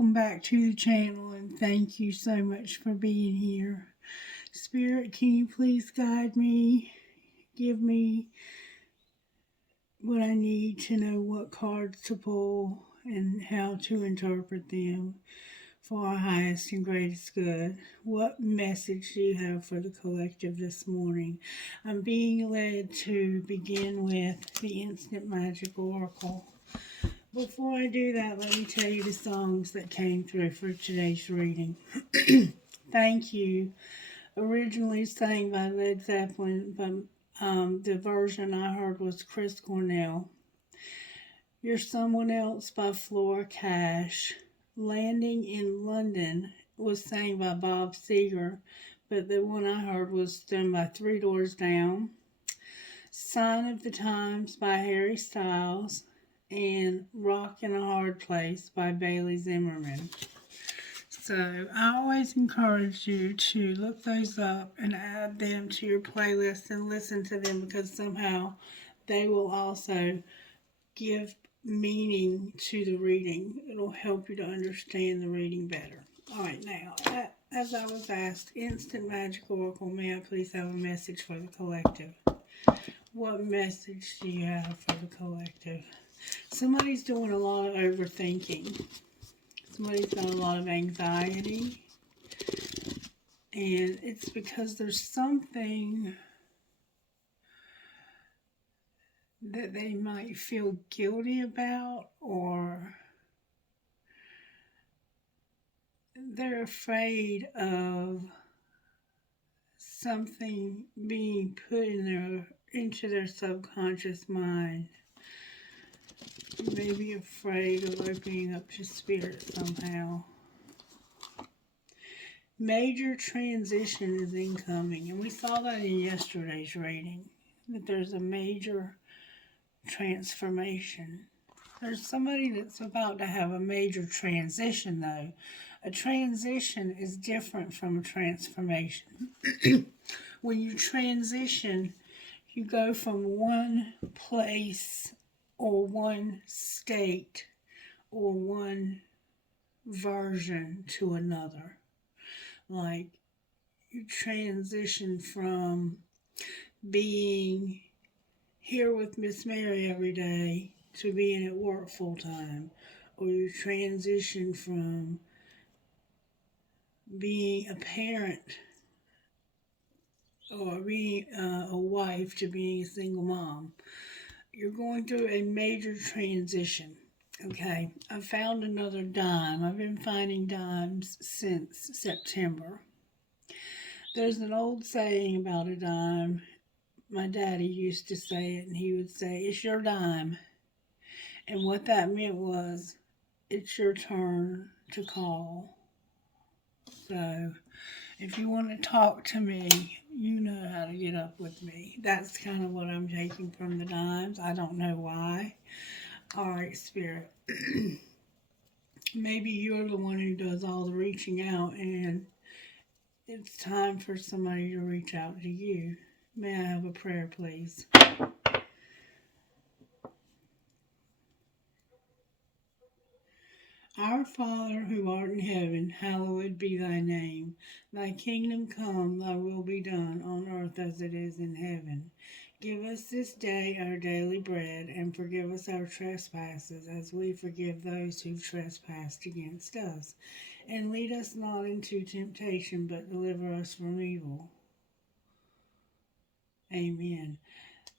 welcome back to the channel, and thank you so much for being here. Spirit, can you please guide me? Give me what I need to know what cards to pull and how to interpret them for our highest and greatest good. What message do you have for the collective this morning? I'm being led to begin with the Instant Magic Oracle. Before I do that, let me tell you the songs that came through for today's reading. Thank You, originally sang by Led Zeppelin, but the version I heard was Chris Cornell. You're Someone Else by Flora Cash. Landing in London was sang by Bob Seger, but the one I heard was done by Three Doors Down. Sign of the Times by Harry Styles, and Rock in a Hard Place by Bailey Zimmerman. So I always encourage you to look those up and add them to your playlist and listen to them, because somehow they will also give meaning to the reading. It'll help you to understand the reading better. Alright, now, as I was asked, Instant Magic Oracle, may I please have a message for the collective? What message do you have for the collective? Somebody's doing a lot of overthinking. Somebody's got a lot of anxiety. And it's because there's something that they might feel guilty about, or they're afraid of something being put into their subconscious mind. You may be afraid of opening up to spirit somehow. Major transition is incoming, and we saw that in yesterday's reading, that there's a major transformation. There's somebody that's about to have a major transition, though. A transition is different from a transformation. When you transition, you go from one place or one state or one version to another. Like, you transition from being here with Miss Mary every day to being at work full time, or you transition from being a parent or being a wife to being a single mom. You're going through a major transition. Okay, I found another dime. I've been finding dimes since September. There's an old saying about a dime. My daddy used to say it, and he would say, "It's your dime." And what that meant was, it's your turn to call. So, if you want to talk to me, you know how to get up with me. That's kind of what I'm taking from the dimes. I don't know why. Alright, Spirit. Maybe you're the one who does all the reaching out, and it's time for somebody to reach out to you. May I have a prayer, please? Our Father, who art in heaven, hallowed be thy name. Thy kingdom come, thy will be done, on earth as it is in heaven. Give us this day our daily bread, and forgive us our trespasses, as we forgive those who've trespassed against us. And lead us not into temptation, but deliver us from evil. Amen.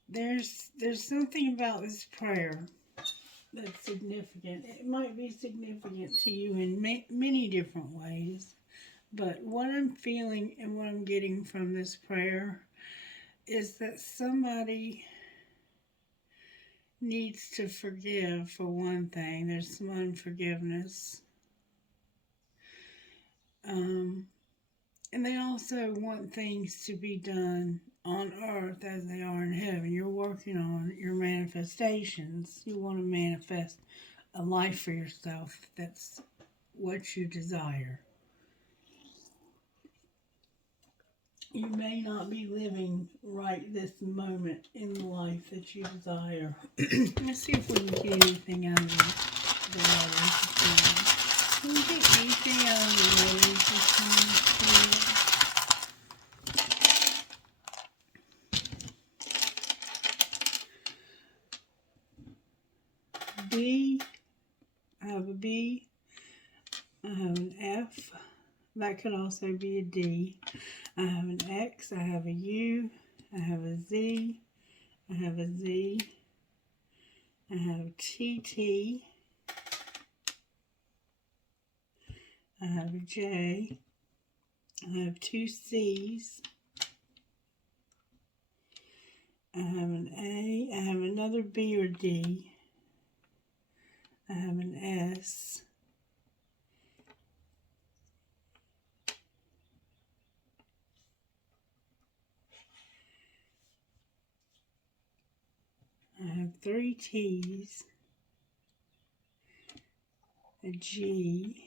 There's something about this prayer that's significant. It might be significant to you in many different ways, but what I'm feeling and what I'm getting from this prayer is that somebody needs to forgive, for one thing. There's some unforgiveness. And they also want things to be done on earth as they are in heaven. You're working on your manifestations. You want to manifest a life for yourself that's what you desire. You may not be living right this moment in the life that you desire. Let's see if we can get anything out of the letter. Can we get B. I have a B. I have an F. That could also be a D. I have an X. I have a U. I have a Z. I have a Z. I have TT. I have a J. I have two C's. I have an A. I have another B or D. I have an S. I have three T's. A G.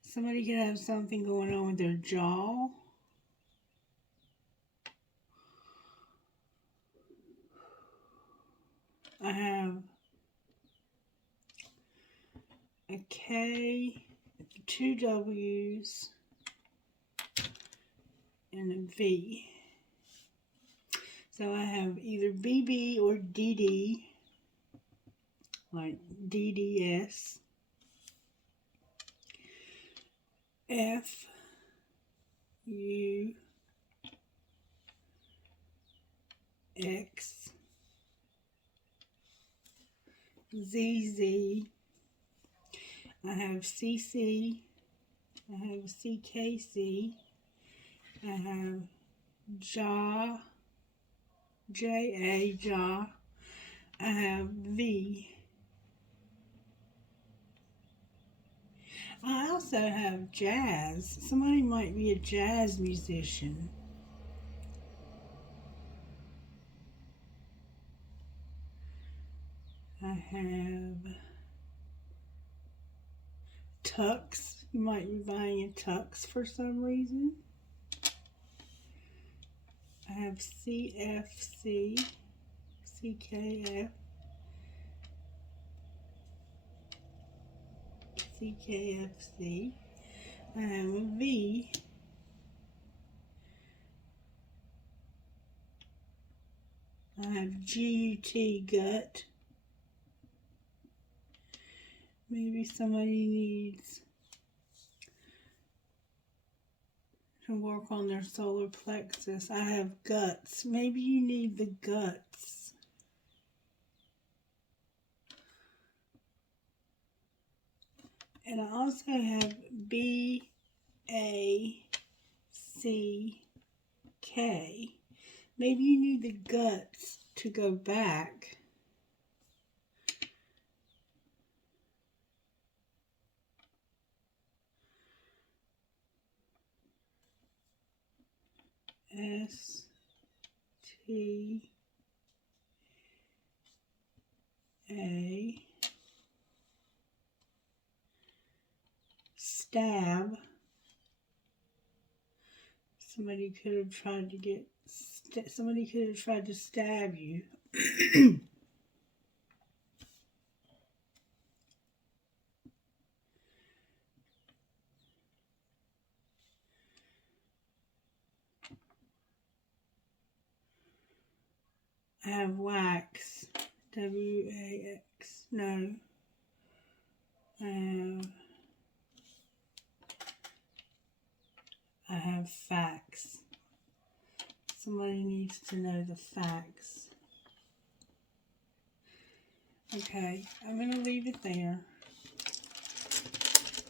Somebody could have something going on with their jaw. I have a K, two W's, and a V. So I have either BB or DD, like DDS, F, U, X, ZZ. I have CC. I have CKC. I have JA, JA, JA. I have V. I also have jazz. Somebody might be a jazz musician. I have tux. You might be buying a tux for some reason. I have CFC, CKF, CKFC. I have a V. I have GUT, gut. Maybe somebody needs to work on their solar plexus. I have guts. Maybe you need the guts. And I also have BACK. Maybe you need the guts to go back. STA. Stab. Somebody could have tried to stab you. I have wax. WAX. No. I have facts. Somebody needs to know the facts. Okay, I'm going to leave it there.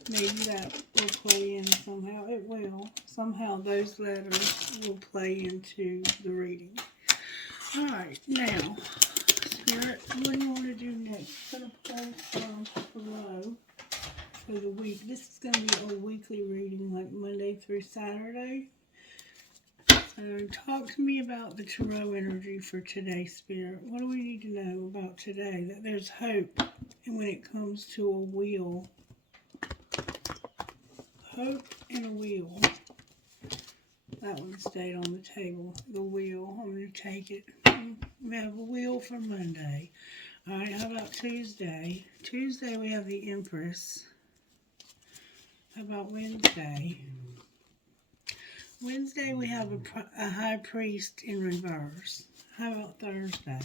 Maybe that will play in somehow. It will. Somehow those letters will play into the reading. Alright, now, Spirit, what do you want to do next? I'm going to pull from below for the week. This is going to be a weekly reading, like Monday through Saturday. So talk to me about the tarot energy for today, Spirit. What do we need to know about today? That there's hope, and when it comes to a wheel. Hope and a wheel. That one stayed on the table. The wheel. I'm going to take it. We have a wheel for Monday. Alright, how about Tuesday? Tuesday we have the Empress. How about Wednesday? Wednesday we have a high priest in reverse. How about Thursday?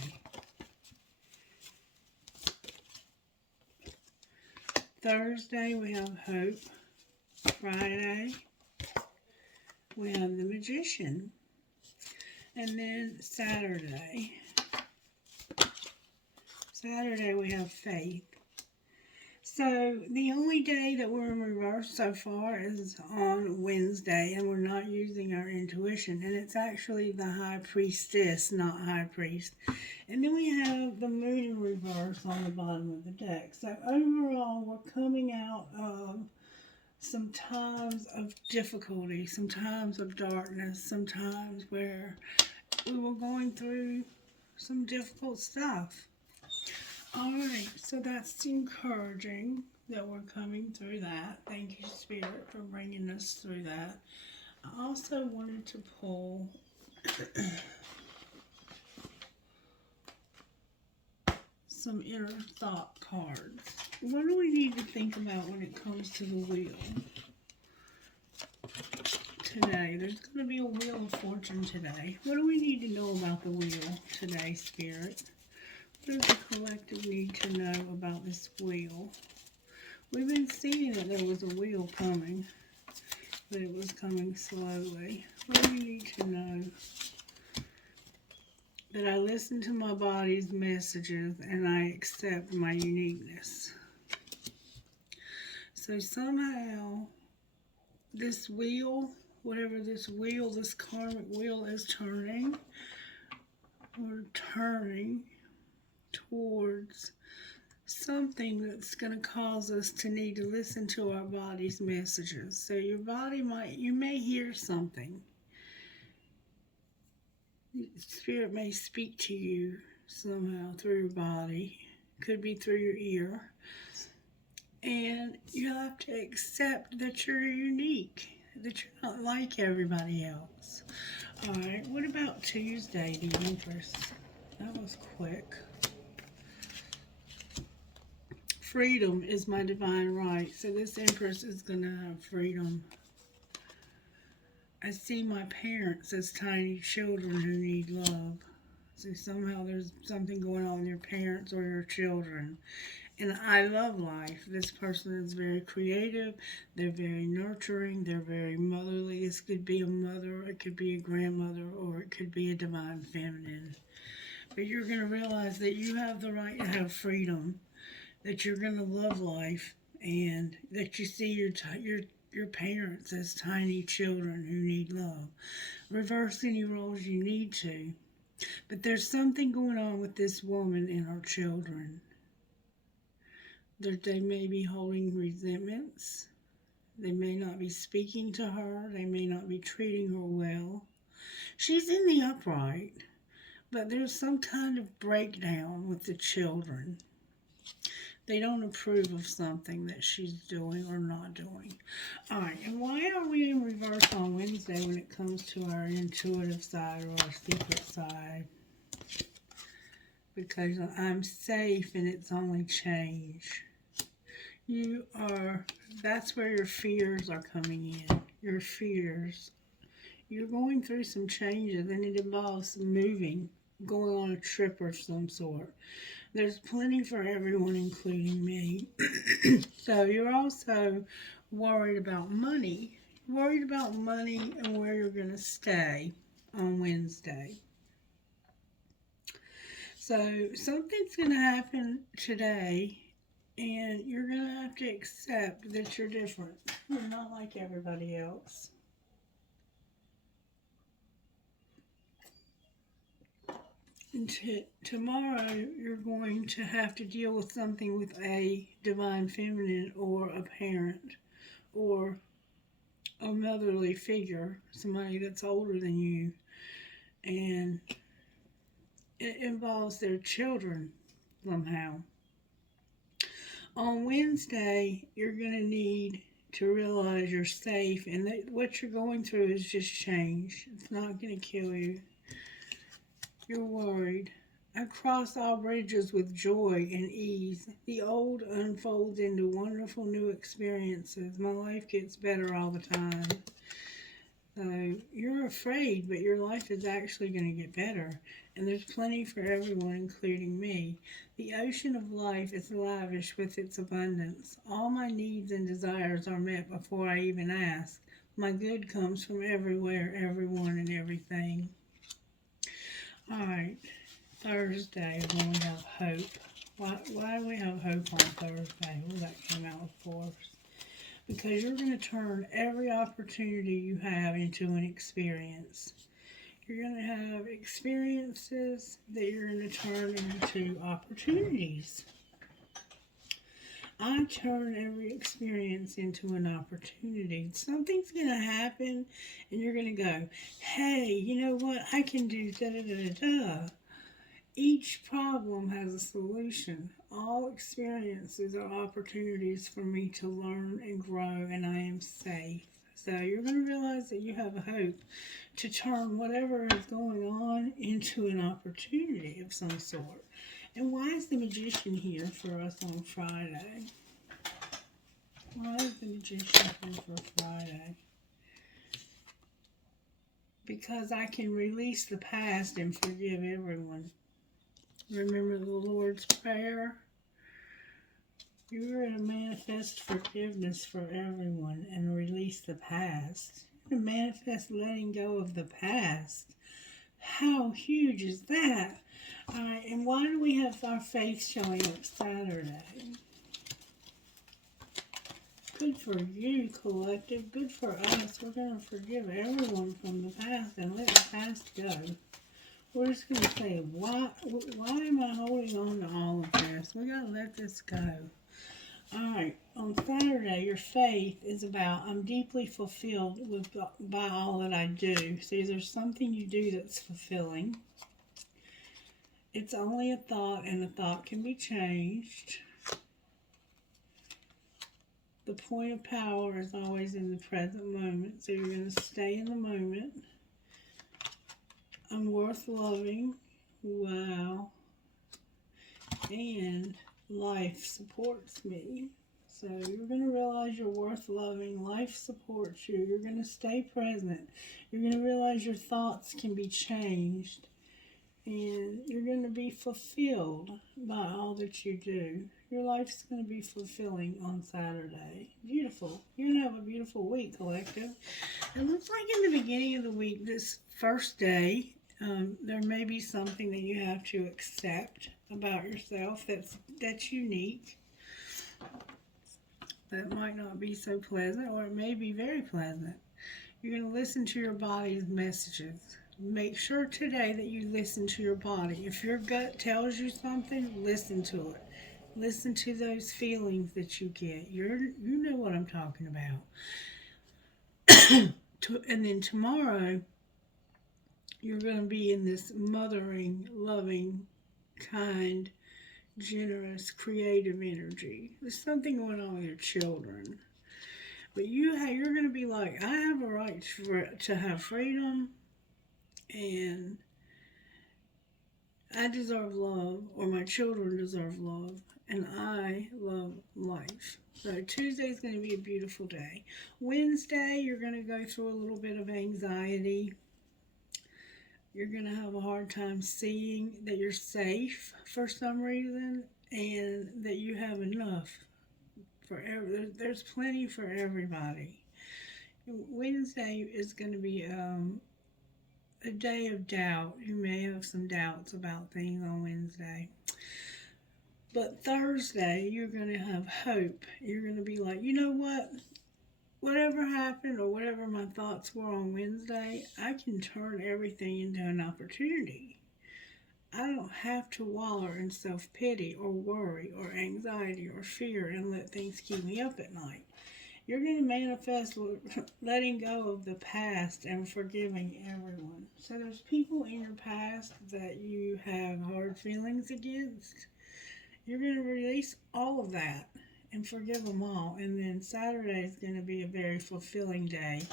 Thursday we have hope. Friday we have the magician. And then Saturday we have faith. So the only day that we're in reverse so far is on Wednesday, and we're not using our intuition, and it's actually the high priestess, not high priest. And then we have the moon in reverse on the bottom of the deck. So overall, we're coming out of some times of difficulty, some times of darkness, some times where we were going through some difficult stuff. Alright, so that's encouraging that we're coming through that. Thank you, Spirit, for bringing us through that. I also wanted to pull some inner thought cards. What do we need to think about when it comes to the wheel today? There's going to be a wheel of fortune today. What do we need to know about the wheel today, Spirit? What does the collective need to know about this wheel? We've been seeing that there was a wheel coming, but it was coming slowly. What do we need to know? That I listen to my body's messages and I accept my uniqueness. So somehow, this wheel, whatever this wheel, this karmic wheel is turning, we're turning towards something that's going to cause us to need to listen to our body's messages. So your body you may hear something. Spirit may speak to you somehow through your body. Could be through your ear. And you have to accept that you're unique, that you're not like everybody else. Alright, what about Tuesday, the Empress? That was quick. Freedom is my divine right. So this Empress is going to have freedom. I see my parents as tiny children who need love. So somehow there's something going on with your parents or your children. And I love life. This person is very creative. They're very nurturing. They're very motherly. This could be a mother, it could be a grandmother, or it could be a divine feminine. But you're going to realize that you have the right to have freedom, that you're going to love life, and that you see your parents as tiny children who need love. Reverse any roles you need to. But there's something going on with this woman and her children. They may be holding resentments. They may not be speaking to her. They may not be treating her well. She's in the upright, but there's some kind of breakdown with the children. They don't approve of something that she's doing or not doing. Alright, and why are we in reverse on Wednesday when it comes to our intuitive side or our secret side? Because I'm safe and it's only change. That's where your fears are coming in. Your fears. You're going through some changes, and it involves moving, going on a trip of some sort. There's plenty for everyone, including me. So you're also worried about money. Worried about money and where you're going to stay on Wednesday. So something's going to happen today, and you're going to have to accept that you're different. You're not like everybody else. And tomorrow, you're going to have to deal with something with a divine feminine or a parent or a motherly figure, somebody that's older than you. And it involves their children somehow. On Wednesday, you're going to need to realize you're safe and that what you're going through is just change. It's not going to kill you. You're worried I cross all bridges with joy and ease. The old unfolds into wonderful new experiences. My life gets better all the time. So you're afraid, but your life is actually going to get better. And there's plenty for everyone, including me. The ocean of life is lavish with its abundance. All my needs and desires are met before I even ask. My good comes from everywhere, everyone, and everything. All right, Thursday, when we have hope. Why do we have hope on Thursday? Well, that came out for us. Because you're going to turn every opportunity you have into an experience. You're going to have experiences that you're going to turn into opportunities. I turn every experience into an opportunity. Something's going to happen, and you're going to go, hey, you know what? I can do da da da da da. Each problem has a solution. All experiences are opportunities for me to learn and grow, and I am safe. So you're going to realize that you have a hope to turn whatever is going on into an opportunity of some sort. And why is the magician here for us on Friday? Why is the magician here for Friday? Because I can release the past and forgive everyone. Remember the Lord's Prayer? You're going to manifest forgiveness for everyone and release the past. You're going to manifest letting go of the past. How huge is that? Alright, and why do we have our faith showing up Saturday? Good for you, collective. Good for us. We're going to forgive everyone from the past and let the past go. We're just going to say, why am I holding on to all of this? We got to let this go. Alright, on Saturday, your faith is about, I'm deeply fulfilled by all that I do. See, there's something you do that's fulfilling. It's only a thought, and a thought can be changed. The point of power is always in the present moment, so you're going to stay in the moment. I'm worth loving. Wow. And life supports me. So you're going to realize you're worth loving. Life supports you. You're going to stay present. You're going to realize your thoughts can be changed. And you're going to be fulfilled by all that you do. Your life's going to be fulfilling on Saturday. Beautiful. You're going to have a beautiful week, collective. It looks like in the beginning of the week, this first day, there may be something that you have to accept about yourself that's unique. That might not be so pleasant, or it may be very pleasant. You're going to listen to your body's messages. Make sure today that you listen to your body. If your gut tells you something, listen to it. Listen to those feelings that you get. You know what I'm talking about. And then tomorrow, you're going to be in this mothering, loving, kind, generous, creative energy. There's something going on with your children. But you're going to be like, I have a right to have freedom, and I deserve love, or my children deserve love, and I love life. So Tuesday's going to be a beautiful day. Wednesday, you're going to go through a little bit of anxiety. You're going to have a hard time seeing that you're safe for some reason, and that you have enough. There's plenty for everybody. Wednesday is going to be a day of doubt. You may have some doubts about things on Wednesday. But Thursday, you're going to have hope. You're going to be like, you know what? Whatever happened or whatever my thoughts were on Wednesday, I can turn everything into an opportunity. I don't have to wallow in self-pity or worry or anxiety or fear and let things keep me up at night. You're going to manifest letting go of the past and forgiving everyone. So there's people in your past that you have hard feelings against. You're going to release all of that and forgive them all. And then Saturday is going to be a very fulfilling day.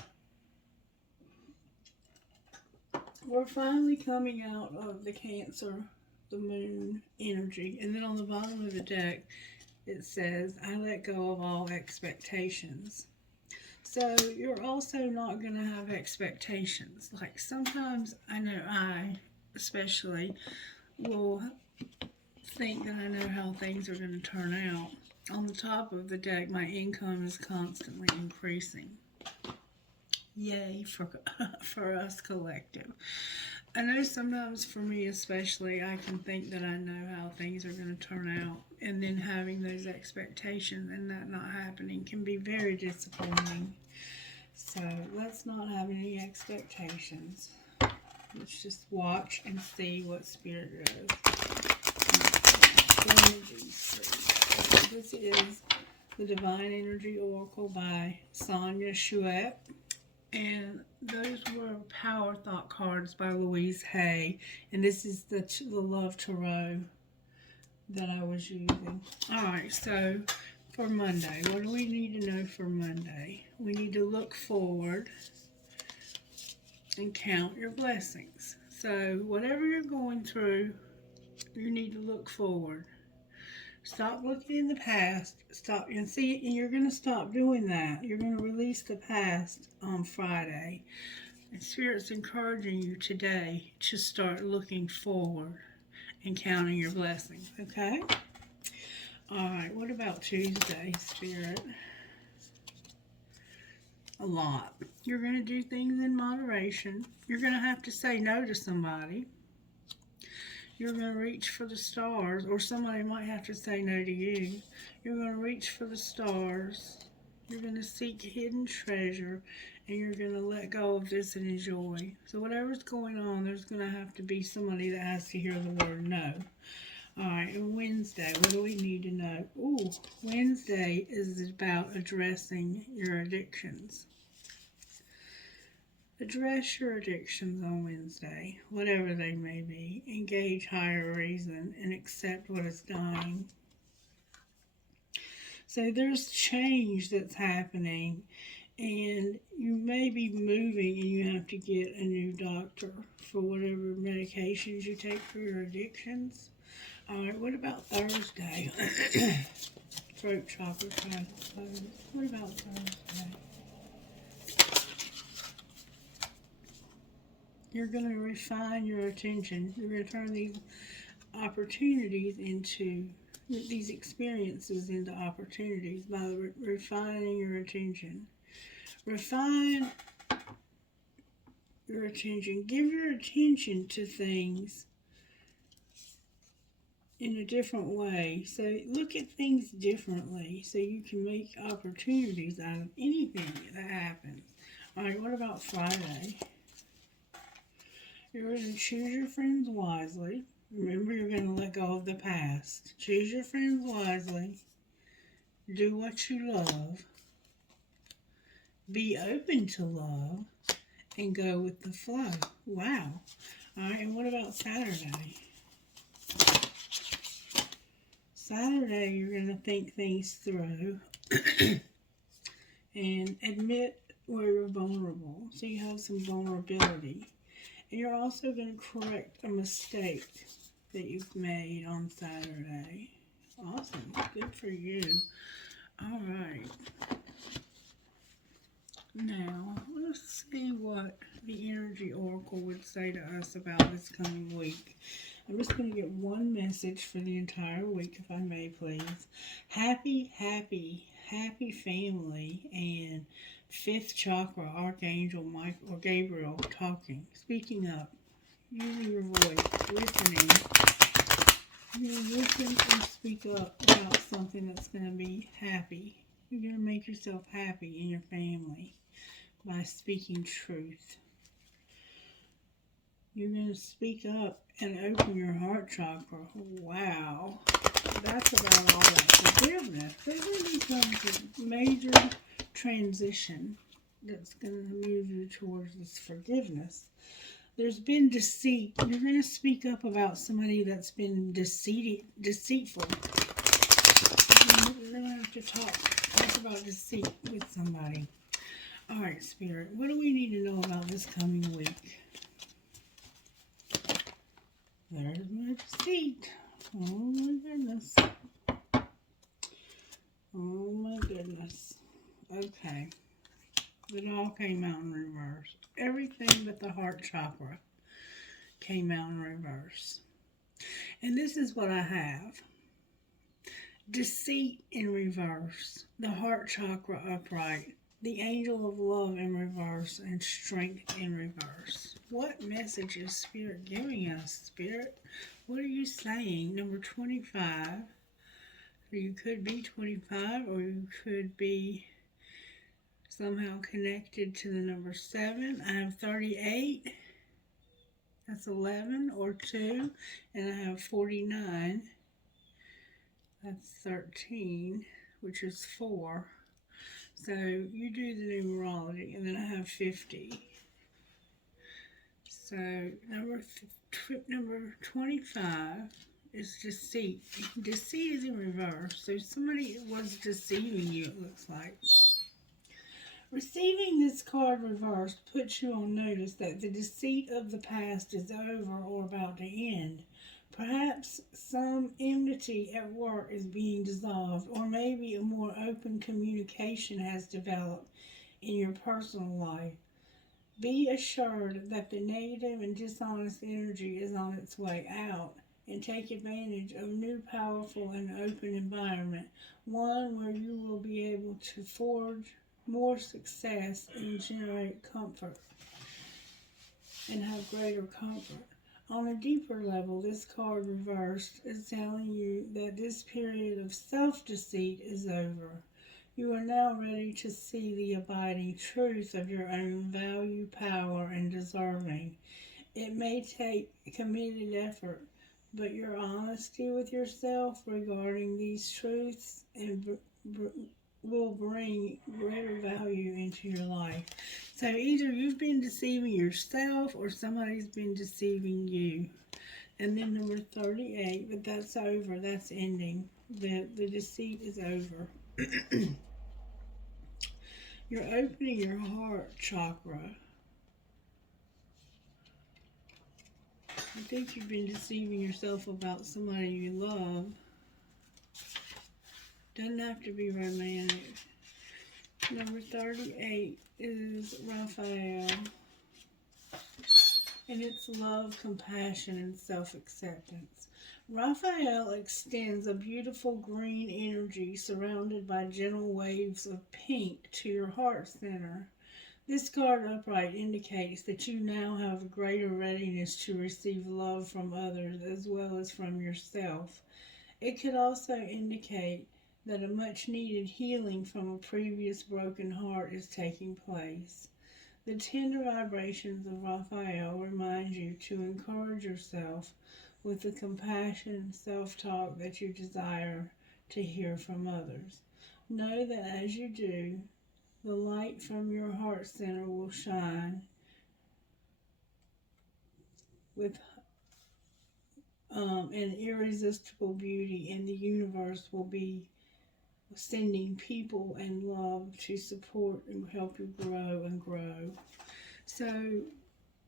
We're finally coming out of the Cancer the moon energy. And then on the bottom of the deck, it says, I let go of all expectations. So you're also not going to have expectations. Like sometimes I know I, especially, will think that I know how things are going to turn out. On the top of the deck, my income is constantly increasing. Yay for us collective. I know sometimes for me especially, I can think that I know how things are going to turn out, and then having those expectations and that not happening can be very disappointing. So let's not have any expectations. Let's just watch and see what Spirit does. This is the Divine Energy Oracle by Sonia Chouette. And those were Power Thought cards by Louise Hay. And this is the Love Tarot that I was using. Alright, so for Monday, what do we need to know for Monday? We need to look forward and count your blessings. So whatever you're going through, you need to look forward. Stop looking in the past. Stop and see, and you're going to stop doing that. You're going to release the past on Friday. And Spirit's encouraging you today to start looking forward and counting your blessings. Okay? Alright, what about Tuesday, Spirit? A lot. You're going to do things in moderation. You're going to have to say no to somebody. You're going to reach for the stars, or somebody might have to say no to you. You're going to reach for the stars. You're going to seek hidden treasure, and you're going to let go of this and enjoy. So whatever's going on, there's going to have to be somebody that has to hear the word no. Alright, and Wednesday, what do we need to know? Ooh, Wednesday is about addressing your addictions. Address your addictions on Wednesday, whatever they may be. Engage higher reason and accept what is dying. So there's change that's happening, and you may be moving and you have to get a new doctor for whatever medications you take for your addictions. Alright, what about Thursday? Throat chakra kind of closed. What about Thursday? You're going to refine your attention. You're going to turn these opportunities into, these experiences into opportunities by refining your attention. Refine your attention. Give your attention to things in a different way. So look at things differently so you can make opportunities out of anything that happens. Alright, what about Friday? You're going to choose your friends wisely. Remember, you're going to let go of the past. Choose your friends wisely. Do what you love. Be open to love. And go with the flow. Wow. Alright, and what about Saturday? Saturday, you're going to think things through. And admit where you're vulnerable. So you have some vulnerability. And you're also going to correct a mistake that you've made on Saturday. Awesome. Good for you. All right. Now, let's see what the Energy Oracle would say to us about this coming week. I'm just going to get one message for the entire week, if I may, please. Happy, happy, happy family and fifth chakra Archangel Michael or Gabriel talking, speaking up, using your voice, listening. You listen and speak up about something that's going to be happy. You're going to make yourself happy in your family by speaking truth. You're going to speak up and open your heart chakra. Wow. That's about all that forgiveness. There's going to be some major transition that's going to move you towards this forgiveness. There's been deceit. You're going to speak up about somebody that's been deceitful. You're going to have to talk about deceit with somebody. All right, Spirit, what do we need to know about this coming week? There's my deceit. Oh my goodness. Oh my goodness. Okay. It all came out in reverse. Everything but the heart chakra came out in reverse. And this is what I have. Deceit in reverse. The heart chakra upright. The angel of love in reverse. And strength in reverse. What message is Spirit giving us, Spirit? What are you saying? Number 25. So you could be 25 or you could be somehow connected to the number 7. I have 38. That's 11 or 2. And I have 49. That's 13, which is 4. So you do the numerology. And then I have 50. So number 25 is deceit. Deceit is in reverse. So somebody was deceiving you, it looks like. Receiving this card reversed puts you on notice that the deceit of the past is over or about to end. Perhaps some enmity at work is being dissolved, or maybe a more open communication has developed in your personal life. Be assured that the negative and dishonest energy is on its way out, and take advantage of a new, powerful, and open environment, one where you will be able to forge more success and generate comfort and have greater comfort. On a deeper level, this card reversed is telling you that this period of self-deceit is over. You are now ready to see the abiding truth of your own value, power, and deserving. It may take committed effort, but your honesty with yourself regarding these truths will bring greater value into your life. So either you've been deceiving yourself or somebody's been deceiving you. And then number 38, but that's over, that's ending. The deceit is over. You're opening your heart chakra. I think you've been deceiving yourself about somebody you love. Doesn't have to be romantic. Number 38 is Raphael. And it's love, compassion, and self-acceptance. Raphael extends a beautiful green energy surrounded by gentle waves of pink to your heart center. This card upright indicates that you now have a greater readiness to receive love from others as well as from yourself. It could also indicate that a much needed healing from a previous broken heart is taking place. The tender vibrations of Raphael remind you to encourage yourself with the compassion and self-talk that you desire to hear from others. Know that as you do, the light from your heart center will shine with an irresistible beauty, and the universe will be sending people and love to support and help you grow and grow. So,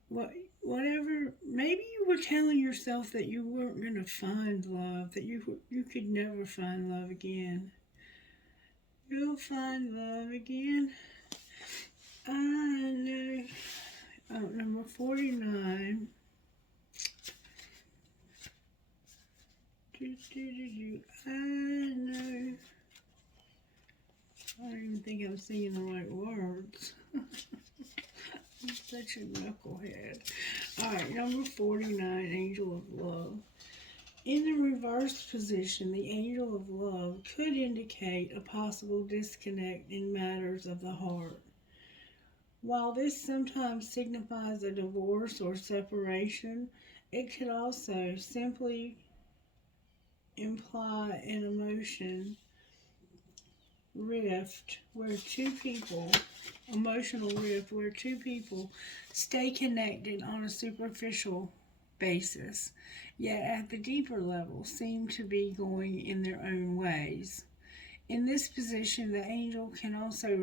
whatever, maybe you were telling yourself that you weren't going to find love, that you could never find love again. You'll find love again. I know. Oh, number 49. I know. I don't even think I'm singing the right words. I'm such a knucklehead. Alright, number 49, Angel of Love. In the reversed position, the Angel of Love could indicate a possible disconnect in matters of the heart. While this sometimes signifies a divorce or separation, it could also simply imply an emotional rift where two people stay connected on a superficial basis, yet at the deeper level seem to be going in their own ways. In this position, the angel can also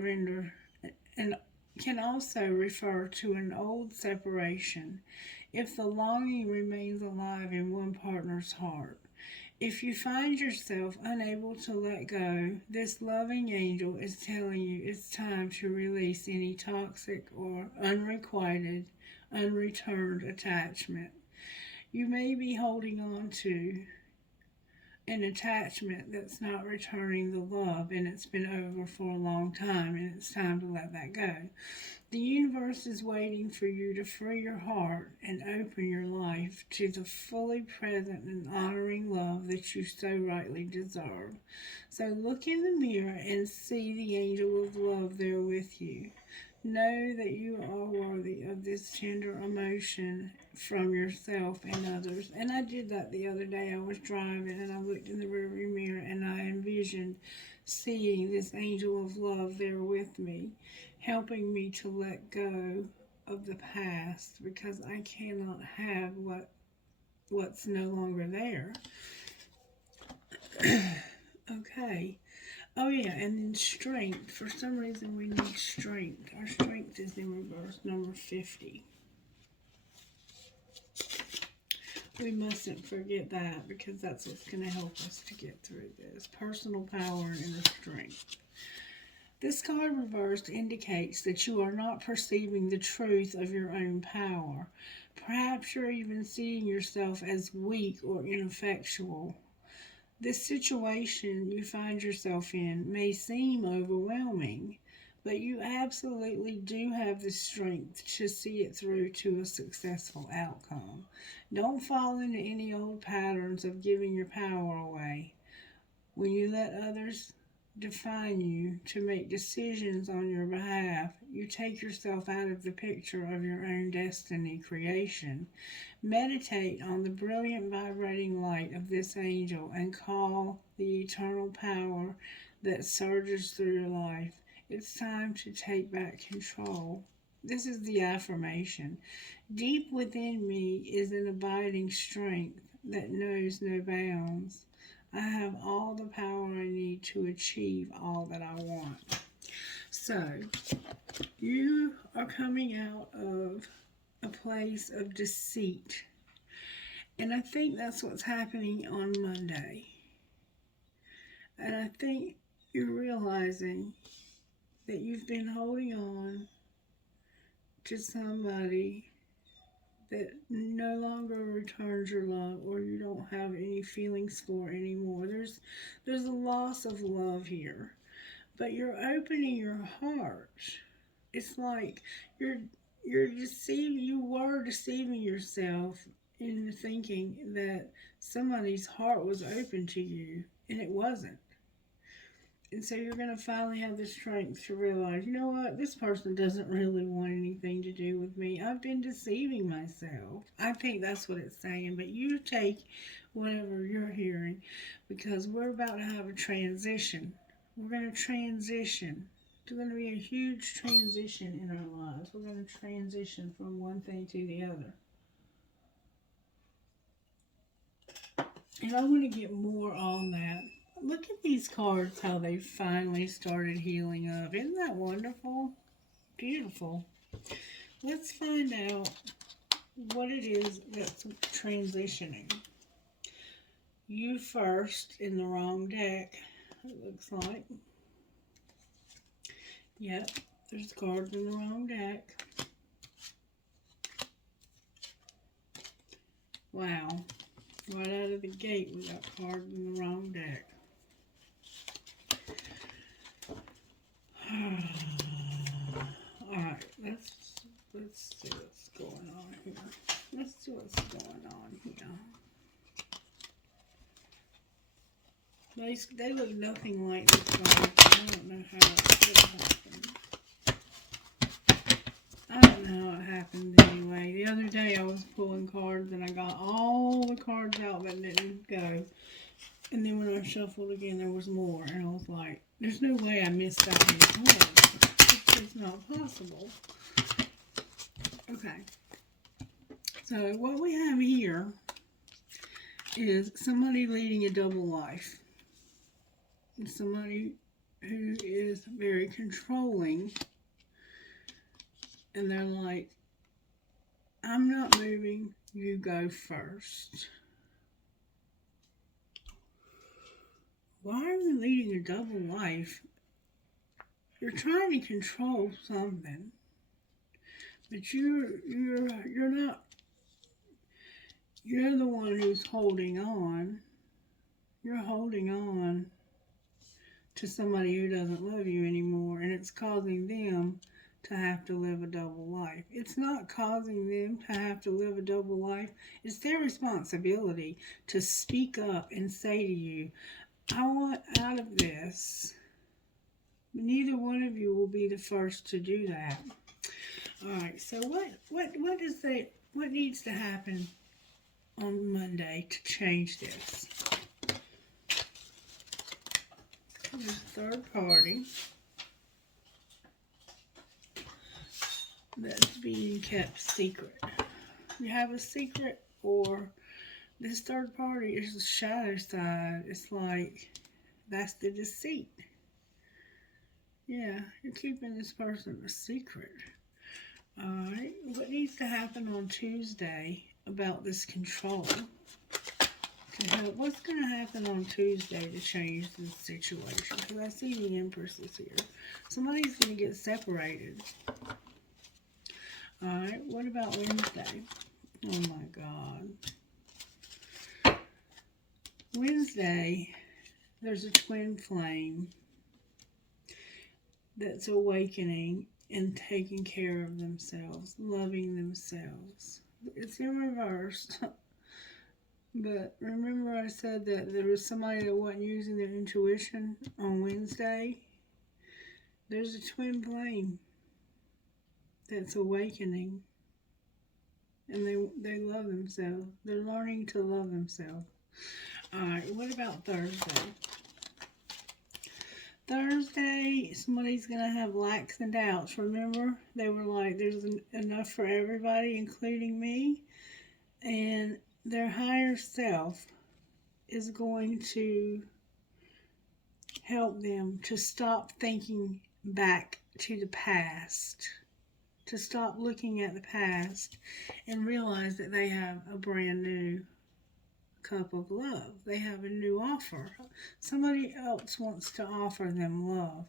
refer to an old separation. if the longing remains alive in one partner's heart. If you find yourself unable to let go, this loving angel is telling you it's time to release any toxic or unrequited, unreturned attachment. You may be holding on to an attachment that's not returning the love, and it's been over for a long time, and it's time to let that go. The universe is waiting for you to free your heart and open your life to the fully present and honoring love that you so rightly deserve. So look in the mirror and see the angel of love there with you. Know that you are worthy of this tender emotion from yourself and others. And I did that the other day. I was driving and I looked in the rearview mirror and I envisioned seeing this angel of love there with me, helping me to let go of the past because I cannot have what's no longer there. Okay. Oh yeah, and then strength. For some reason we need strength. Our strength is in reverse, number 50. We mustn't forget that because that's what's going to help us to get through this. Personal power and inner strength. This card reversed indicates that you are not perceiving the truth of your own power. Perhaps you're even seeing yourself as weak or ineffectual. This situation you find yourself in may seem overwhelming, but you absolutely do have the strength to see it through to a successful outcome. Don't fall into any old patterns of giving your power away. When you let others define you to make decisions on your behalf, you take yourself out of the picture of your own destiny creation. Meditate on the brilliant vibrating light of this angel and call the eternal power that surges through your life. It's time to take back control. This is the affirmation. Deep within me is an abiding strength that knows no bounds. I have all the power I need to achieve all that I want. So, you are coming out of a place of deceit. And I think that's what's happening on Monday. And I think you're realizing that you've been holding on to somebody that no longer returns your love or you don't have any feelings for anymore. There's a loss of love here. But you're opening your heart. It's like you were deceiving yourself in thinking that somebody's heart was open to you, and it wasn't. And so you're going to finally have the strength to realize, you know what, this person doesn't really want anything to do with me. I've been deceiving myself. I think that's what it's saying, but you take whatever you're hearing because we're about to have a transition. We're going to transition. There's going to be a huge transition in our lives. We're going to transition from one thing to the other. And I want to get more on that. Look at these cards, how they finally started healing up. Isn't that wonderful? Beautiful. Let's find out what it is that's transitioning. You first in the wrong deck, it looks like. Yep, there's cards in the wrong deck. Wow. Right out of the gate, we got cards in the wrong deck. Alright, let's see what's going on here. Let's see what's going on here. They look nothing like this card. I don't know how it could happen. I don't know how it happened anyway. The other day I was pulling cards and I got all the cards out that didn't go. And then when I shuffled again, there was more. And I was like, there's no way I missed that many cards. It's just not possible. Okay. So what we have here is somebody leading a double life. Somebody who is very controlling. And they're like, I'm not moving. You go first. Why are we leading a double life? You're trying to control something, but you're not. You're the one who's holding on. You're holding on to somebody who doesn't love you anymore, and it's causing them to have to live a double life. It's not causing them to have to live a double life. It's their responsibility to speak up and say to you, I want out of this. Neither one of you will be the first to do that. All right. So what needs to happen on Monday to change this? There's a third party that's being kept secret. You have a secret, or this third party is the shadow side. It's like that's the deceit. Yeah, you're keeping this person a secret. Alright, what needs to happen on Tuesday about this control? To help, what's going to happen on Tuesday to change this situation? Because I see the Empress is here. Somebody's going to get separated. Alright, what about Wednesday? Oh my God. Wednesday, there's a twin flame that's awakening and taking care of themselves, loving themselves. It's in reverse. But remember I said that there was somebody that wasn't using their intuition on Wednesday? There's a twin flame that's awakening. And they love themselves. They're learning to love themselves. Alright, what about Thursday? Thursday, somebody's going to have lacks and doubts. Remember, they were like, there's enough for everybody, including me. And their higher self is going to help them to stop thinking back to the past, to stop looking at the past and realize that they have a brand new cup of love. They have a new offer. Somebody else wants to offer them love.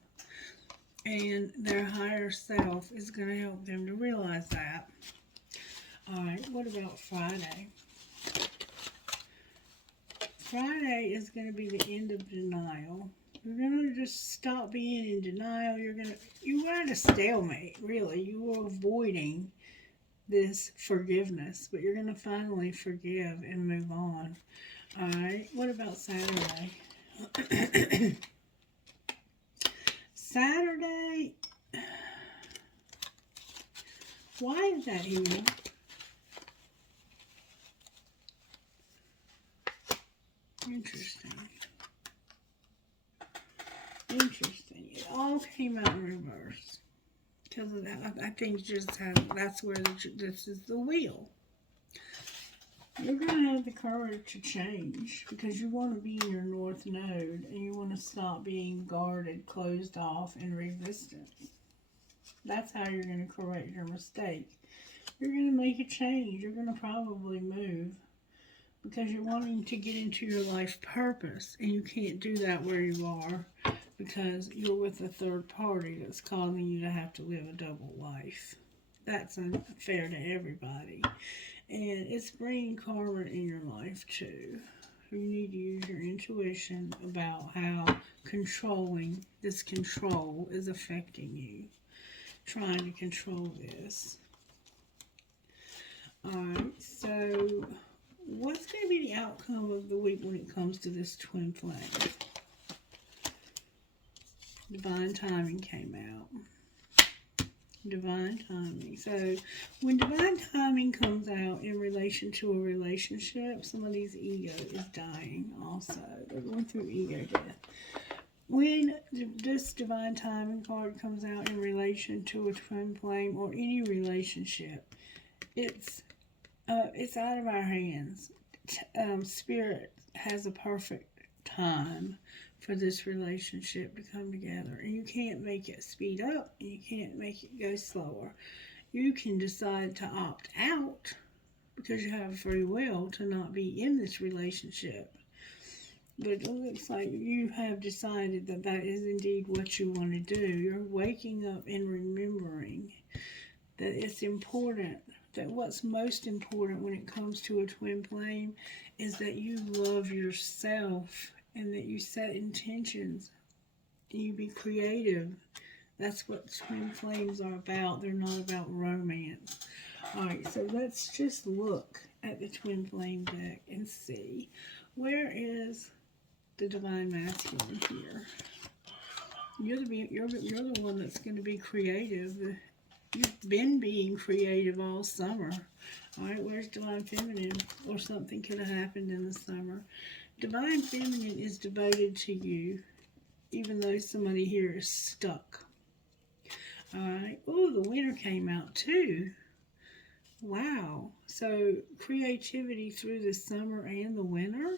And their higher self is going to help them to realize that. Alright, what about Friday? Friday is going to be the end of denial. You're going to just stop being in denial. You were at a stalemate, really. You were avoiding this forgiveness, but you're going to finally forgive and move on. Alright, what about Saturday? Saturday, why is that here? Interesting. It all came out in reverse. Because of that, I think that's where this is the wheel. You're going to have the courage to change because you want to be in your north node and you want to stop being guarded, closed off, and resistant. That's how you're going to correct your mistake. You're going to make a change. You're going to probably move because you're wanting to get into your life purpose, and you can't do that where you are because you're with a third party that's causing you to have to live a double life. That's unfair to everybody. And it's bringing karma in your life too. You need to use your intuition about how controlling this control is affecting you. Trying to control this. Alright, so what's going to be the outcome of the week when it comes to this twin flame? Divine timing came out. Divine timing. So when divine timing comes out in relation to a relationship, somebody's ego is dying also. They're going through ego death. When this divine timing card comes out in relation to a twin flame or any relationship, it's out of our hands. Spirit has a perfect time for this relationship to come together. And you can't make it speed up, and you can't make it go slower. You can decide to opt out because you have free will to not be in this relationship. But it looks like you have decided that that is indeed what you want to do. You're waking up and remembering that it's important, that what's most important when it comes to a twin flame is that you love yourself and that you set intentions and you be creative. That's what twin flames are about. They're not about romance. Alright, so let's just look at the twin flame deck and see where is the divine masculine here. You're the one that's going to be creative. You've been being creative all summer. Alright, where's divine feminine? Or something could have happened in the summer. Divine feminine is devoted to you, even though somebody here is stuck. Alright, oh, the winter came out too. Wow, so creativity through the summer and the winter?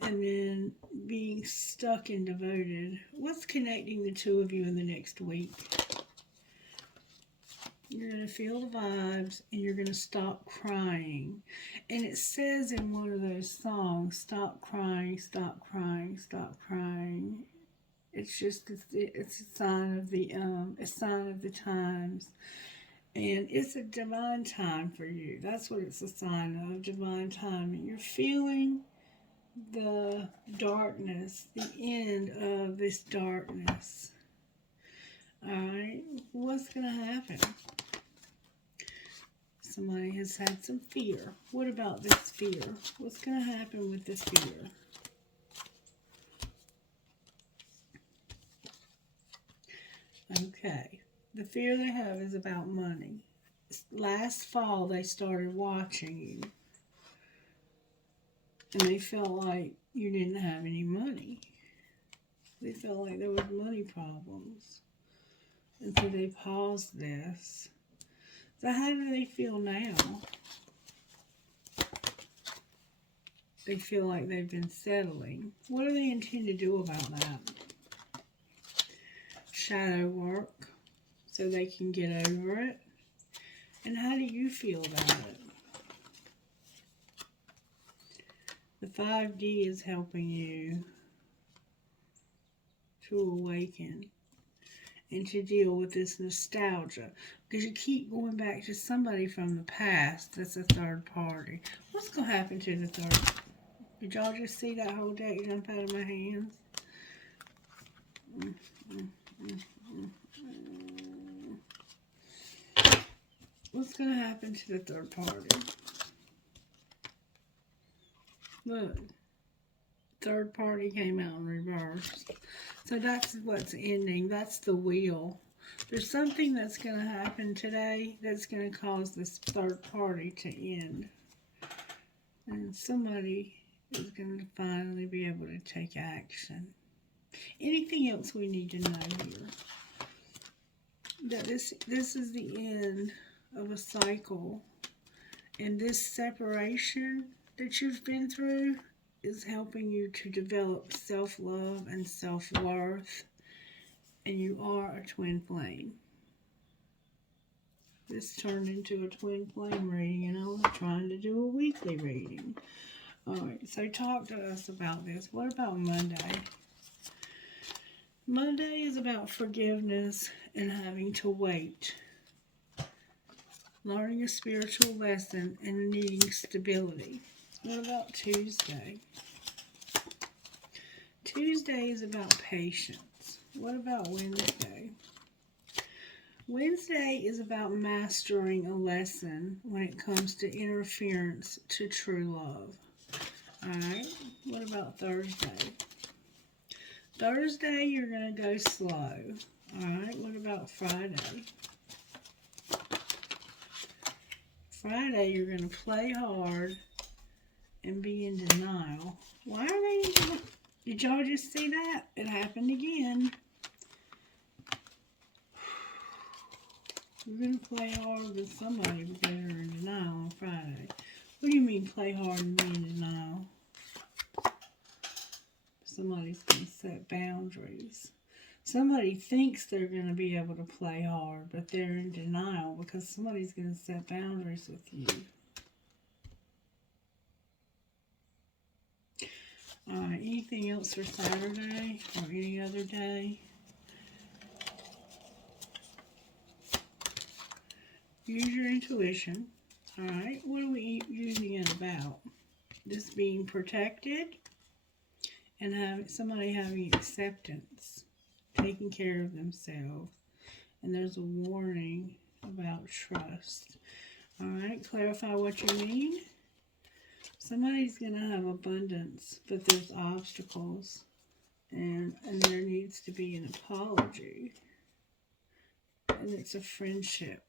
And then being stuck and devoted. What's connecting the two of you in the next week? You're going to feel the vibes and you're going to stop crying. And it says in one of those songs, stop crying, stop crying, stop crying. It's just, it's a sign of the times. And it's a divine time for you. That's what it's a sign of, divine time. You're feeling the darkness, the end of this darkness. Alright, what's going to happen? Somebody has had some fear. What about this fear? What's going to happen with this fear? Okay, the fear they have is about money. Last fall, they started watching you. And they felt like you didn't have any money. They felt like there was money problems. And so they paused this. So how do they feel now? They feel like they've been settling. What do they intend to do about that? Shadow work, so they can get over it. And how do you feel about it? The 5D is helping you to awaken and to deal with this nostalgia. Because you keep going back to somebody from the past that's a third party. What's going to happen to the third? Did y'all just see that whole deck jump out of my hands? What's going to happen to the third party? Look, third party came out in reverse. So that's what's ending. That's the wheel. There's something that's going to happen today that's going to cause this third party to end. And somebody is going to finally be able to take action. Anything else we need to know here? That this is the end of a cycle. And this separation that you've been through is helping you to develop self-love and self-worth. And you are a twin flame. This turned into a twin flame reading, and I was trying to do a weekly reading. Alright, so talk to us about this. What about Monday? Monday is about forgiveness and having to wait. Learning a spiritual lesson and needing stability. What about Tuesday? Tuesday is about patience. What about Wednesday? Wednesday is about mastering a lesson when it comes to interference to true love. Alright, what about Thursday? Thursday, you're going to go slow. Alright, what about Friday? Friday, you're going to play hard and be in denial. Why are they in denial? Did y'all just see that? It happened again. You're going to play hard with somebody because you're in denial on Friday. What do you mean play hard and be in denial? Somebody's going to set boundaries. Somebody thinks they're going to be able to play hard, but they're in denial because somebody's going to set boundaries with you. Alright, anything else for Saturday or any other day? Use your intuition. Alright, what are we using it about? Just being protected and having somebody having acceptance, taking care of themselves. And there's a warning about trust. Alright, clarify what you mean. Somebody's going to have abundance, but there's obstacles. And there needs to be an apology. And it's a friendship.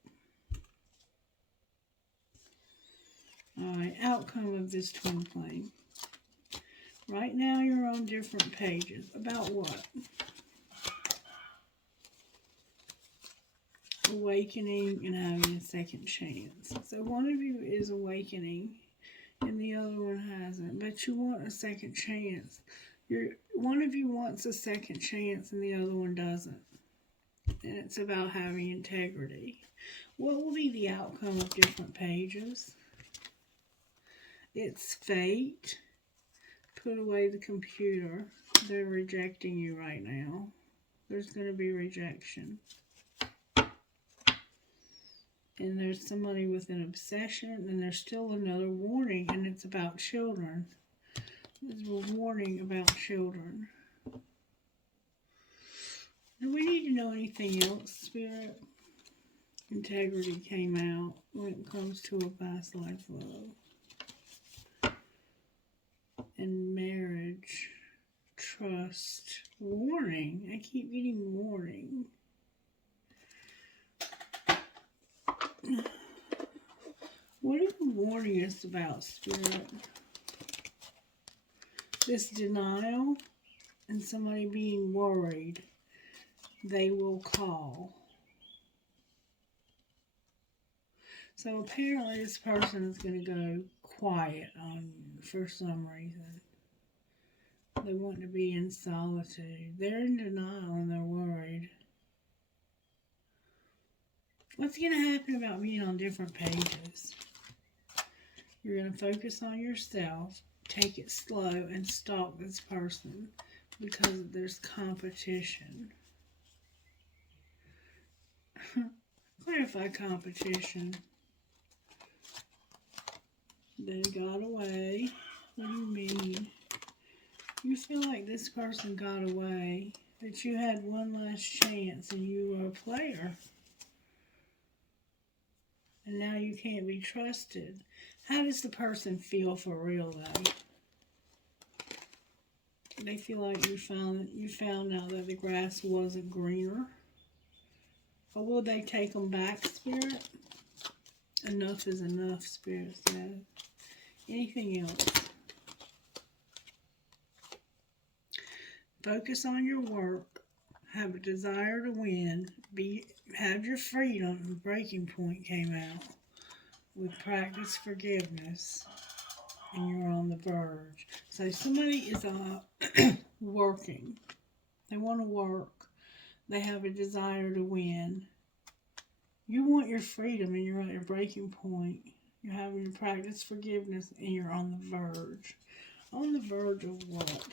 Alright, outcome of this twin flame. Right now you're on different pages. About what? Awakening and having a second chance. So one of you is awakening and the other one hasn't. But you want a second chance. One of you wants a second chance and the other one doesn't. And it's about having integrity. What will be the outcome of different pages? It's fate. Put away the computer. They're rejecting you right now. There's going to be rejection. And there's somebody with an obsession, and there's still another warning, and it's about children. There's a warning about children. Do we need to know anything else, Spirit? Integrity came out when it comes to a past life love. And marriage, trust, warning. I keep getting warning. What are you warning us about, Spirit? This denial and somebody being worried. They will call. So apparently this person is going to go quiet on you for some reason. They want to be in solitude. They're in denial and they're worried. What's going to happen about being on different pages? You're going to focus on yourself, take it slow, and stalk this person because there's competition. Clarify competition. They got away. What do you mean? You feel like this person got away, that you had one last chance and you were a player. And now you can't be trusted. How does the person feel for real, though? They feel like you found out that the grass wasn't greener. Or will they take them back, Spirit? Enough is enough, Spirit says. Anything else? Focus on your work. Have a desire to win. Have your freedom. Breaking point came out. With practice forgiveness. And you're on the verge. So somebody is working. They want to work. They have a desire to win. You want your freedom and you're at your breaking point. You're having to practice forgiveness and you're on the verge. On the verge of what?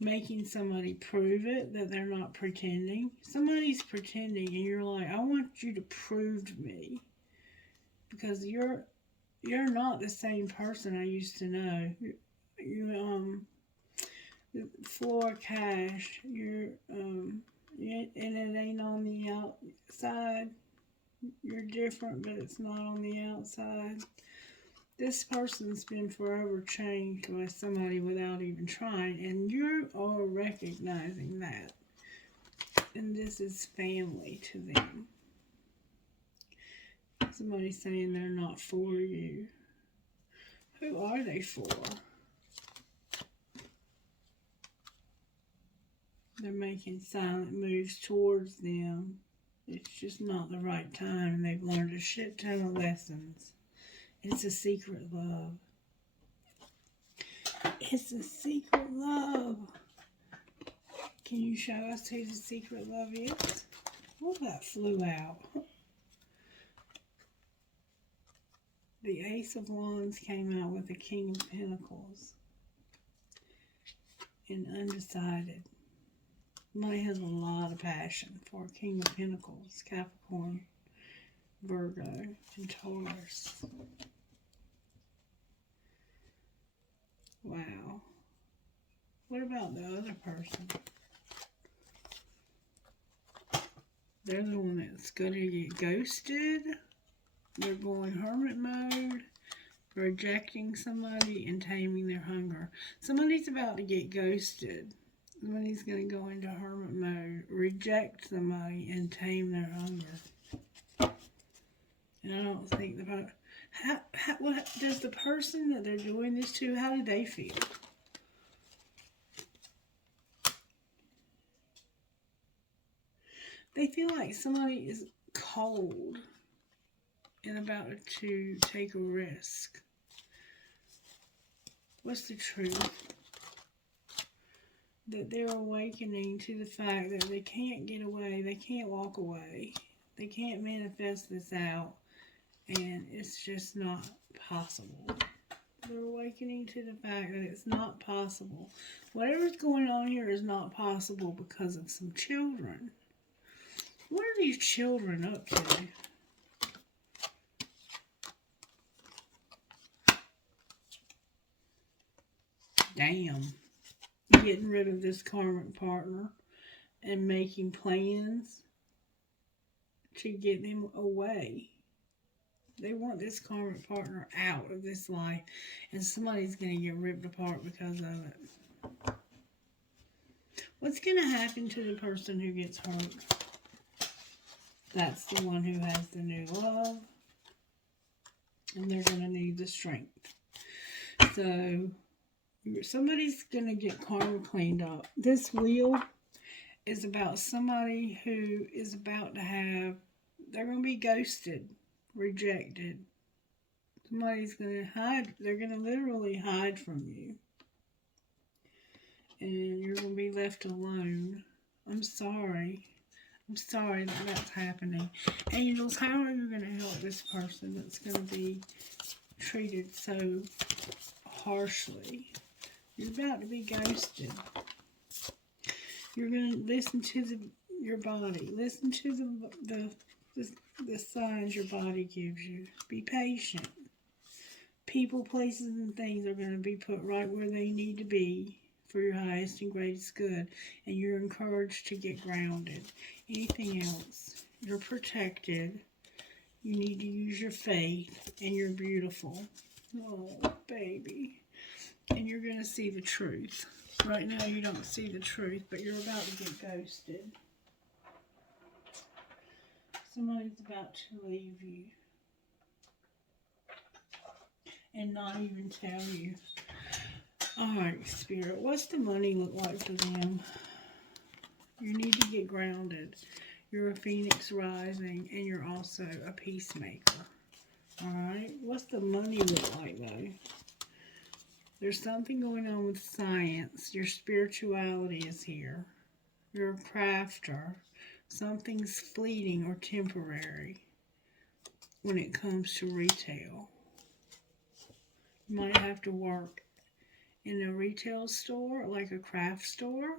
Making somebody prove it, that they're not pretending. Somebody's pretending and you're like, I want you to prove to me. Because you're not the same person I used to know. Floor cash, and it ain't on the outside. You're different, but it's not on the outside. This person's been forever changed by somebody without even trying, and you are recognizing that. And this is family to them. Somebody's saying they're not for you. Who are they for? They're making silent moves towards them. It's just not the right time. They've learned a shit ton of lessons. It's a secret love. It's a secret love. Can you show us who the secret love is? Oh, that flew out. The Ace of Wands came out with the King of Pentacles. And undecided. Somebody has a lot of passion for King of Pentacles, Capricorn, Virgo, and Taurus. Wow. What about the other person? They're the one that's going to get ghosted. They're going hermit mode, rejecting somebody and taming their hunger. Somebody's about to get ghosted. Somebody's going to go into hermit mode, reject somebody, and tame their hunger. And I don't think what does the person that they're doing this to, how do they feel? They feel like somebody is cold and about to take a risk. What's the truth? That they're awakening to the fact that they can't get away, they can't walk away, they can't manifest this out, and it's just not possible. They're awakening to the fact that it's not possible. Whatever's going on here is not possible because of some children. What are these children up to? Damn. Getting rid of this karmic partner and making plans to get them away. They want this karmic partner out of this life, and somebody's going to get ripped apart because of it. What's going to happen to the person who gets hurt? That's the one who has the new love, and they're going to need the strength. So somebody's going to get karma cleaned up. This wheel is about somebody who is about to have, they're going to be ghosted, rejected. Somebody's going to hide, they're going to literally hide from you. And you're going to be left alone. I'm sorry. I'm sorry that that's happening. Angels, how are you going to help this person that's going to be treated so harshly? You're about to be ghosted. You're going to listen to your body. Listen to the signs your body gives you. Be patient. People, places, and things are going to be put right where they need to be for your highest and greatest good. And you're encouraged to get grounded. Anything else, you're protected. You need to use your faith. And you're beautiful. Oh, baby. And you're going to see the truth. Right now you don't see the truth, but you're about to get ghosted. Somebody's about to leave you. And not even tell you. Alright, Spirit, what's the money look like for them? You need to get grounded. You're a phoenix rising, and you're also a peacemaker. Alright, what's the money look like, though? There's something going on with science. Your spirituality is here. You're a crafter. Something's fleeting or temporary when it comes to retail. You might have to work in a retail store, like a craft store,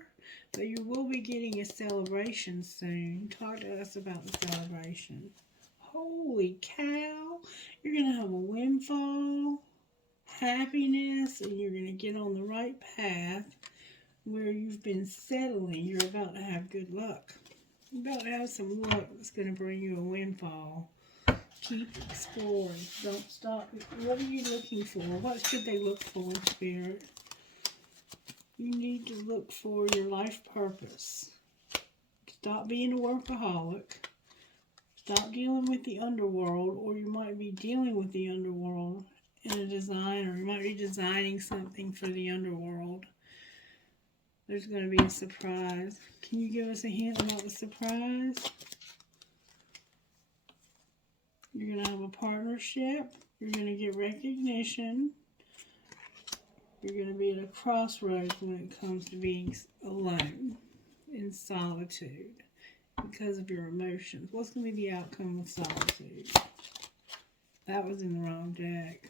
but you will be getting a celebration soon. Talk to us about the celebration. Holy cow! You're going to have a windfall, happiness, and you're going to get on the right path where you've been settling. You're about to have good luck. You're about to have some luck that's going to bring you a windfall. Keep exploring. Don't stop. What are you looking for? What should they look for, Spirit? You need to look for your life purpose. Stop being a workaholic. Stop dealing with the underworld, or you might be dealing with the underworld in a design, or you might be designing something for the underworld. There's going to be a surprise. Can you give us a hint about the surprise? You're going to have a partnership. You're going to get recognition. You're going to be at a crossroads when it comes to being alone, in solitude, because of your emotions. What's going to be the outcome of solitude? That was in the wrong deck.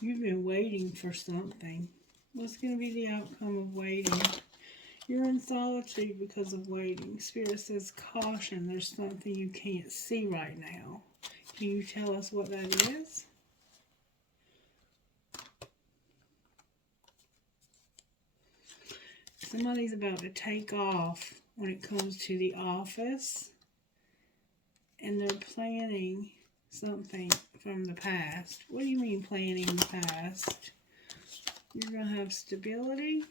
You've been waiting for something. What's going to be the outcome of waiting? You're in solitude because of waiting. Spirit says, caution, there's something you can't see right now. Can you tell us what that is? Somebody's about to take off when it comes to the office, and they're planning something from the past. What do you mean planning the past? You're going to have stability.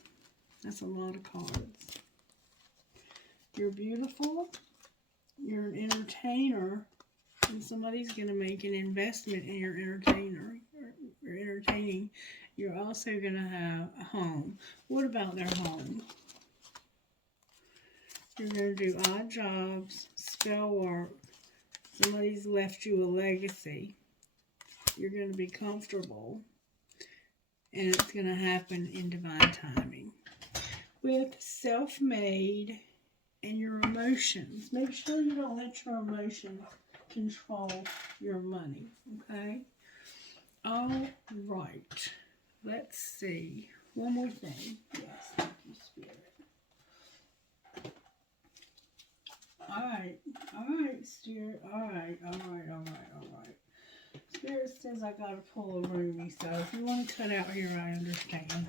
That's a lot of cards. You're beautiful. You're an entertainer, and somebody's going to make an investment in your entertainer. You're entertaining. You're also going to have a home. What about their home? You're going to do odd jobs, spell work. Somebody's left you a legacy. You're going to be comfortable, and it's going to happen in divine timing. With self-made and your emotions. Make sure you don't let your emotions control your money, okay? All right. Let's see. One more thing. Yes, thank you, Spirit. Alright, Spirit. Alright. Spirit says I gotta pull a roomie, so if you want to cut out here, I understand.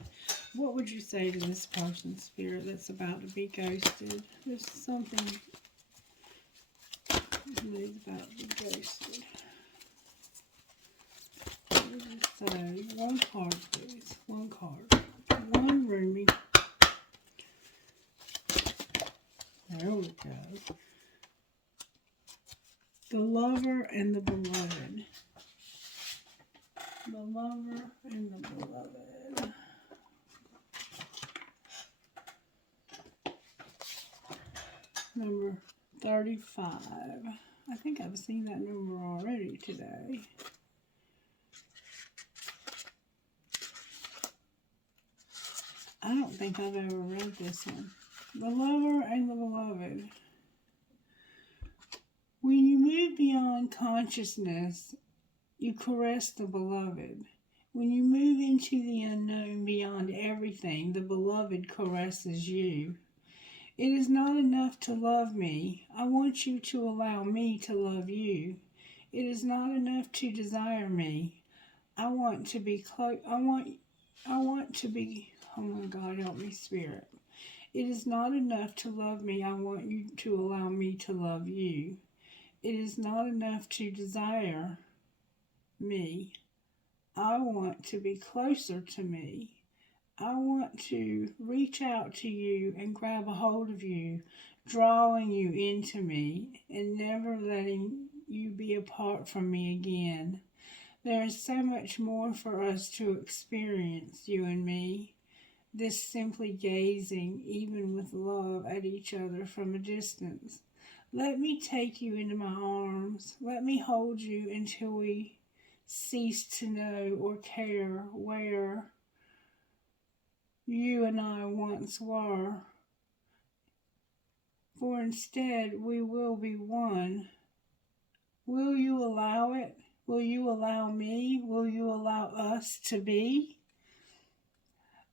What would you say to this person, Spirit, that's about to be ghosted? There's something. Somebody's about to be ghosted. What would you say? One card, please. One card. One roomie. There we go. The lover and the beloved. The lover and the beloved. Number 35. I think I've seen that number already today. I don't think I've ever read this one. The lover and the beloved. When you move beyond consciousness, you caress the beloved. When you move into the unknown beyond everything, the beloved caresses you. It is not enough to love me. I want you to allow me to love you. It is not enough to desire me. I want to be close. I want to be, oh my God, help me, Spirit. It is not enough to love me. I want you to allow me to love you. It is not enough to desire me. I want to be closer to me. I want to reach out to you and grab a hold of you, drawing you into me and never letting you be apart from me again. There is so much more for us to experience, you and me. This simply gazing, even with love, at each other from a distance. Let me take you into my arms. Let me hold you until we cease to know or care where you and I once were. For instead, we will be one. Will you allow it? Will you allow me? Will you allow us to be?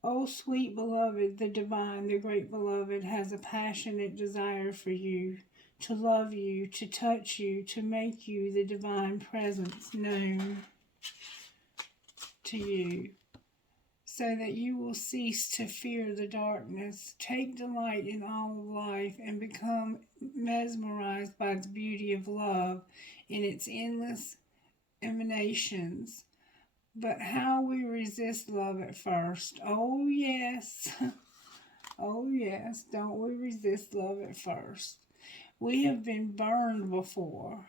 Oh, sweet beloved, the divine, the great beloved, has a passionate desire for you, to love you, to touch you, to make you the divine presence known to you, so that you will cease to fear the darkness, take delight in all of life, and become mesmerized by the beauty of love in its endless emanations. But how we resist love at first. Oh, yes. Oh, yes. Don't we resist love at first? We have been burned before,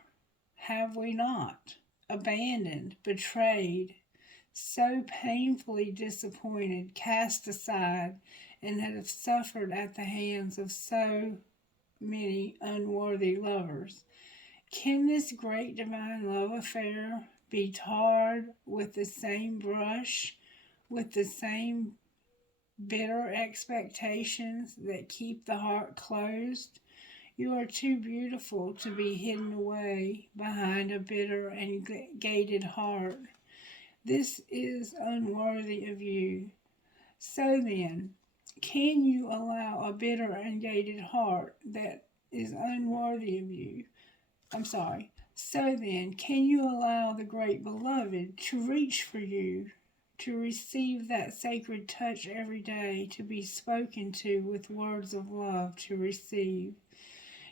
have we not? Abandoned, betrayed, so painfully disappointed, cast aside, and have suffered at the hands of so many unworthy lovers. Can this great divine love affair be tarred with the same brush with the same bitter expectations that keep the heart closed? You are too beautiful to be hidden away behind a bitter and gated heart. This is unworthy of you. So then, can you allow a bitter and gated heart that is unworthy of you? I'm sorry. So then, can you allow the great beloved to reach for you, to receive that sacred touch every day, to be spoken to with words of love to receive?